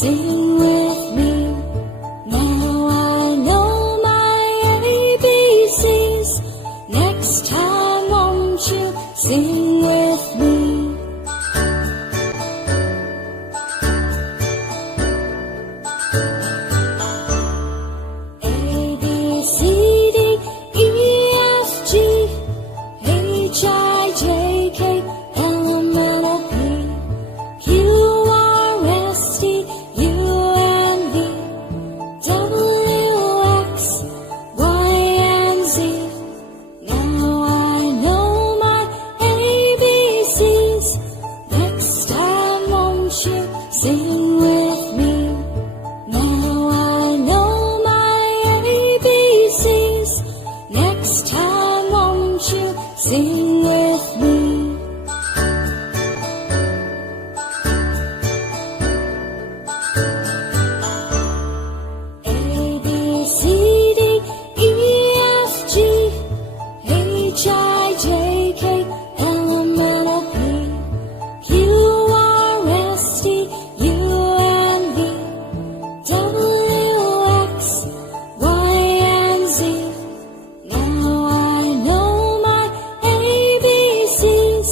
Sing with me. Now I know my ABCs. Next time won't you sing with me? A, B, C, D, E, F, G, H, I, J, K, L, M, N, O, P, Q, R, S, T, U, and V, W, X, Y, and Z. Now I know my ABCs. Next time won't you sing with me? Now I know my ABCs. Next time won't you sing with me? A, B, C, D, E, F, G, H, I, J, K, L, M, N, O, P, Q, R, S, T, U, and V, W, X, Y, and Z. Now I know my ABCs.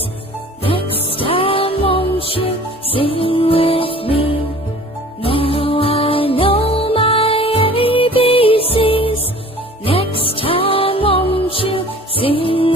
Next time won't you sing with me? Now I know my ABCs. Next time won't you sing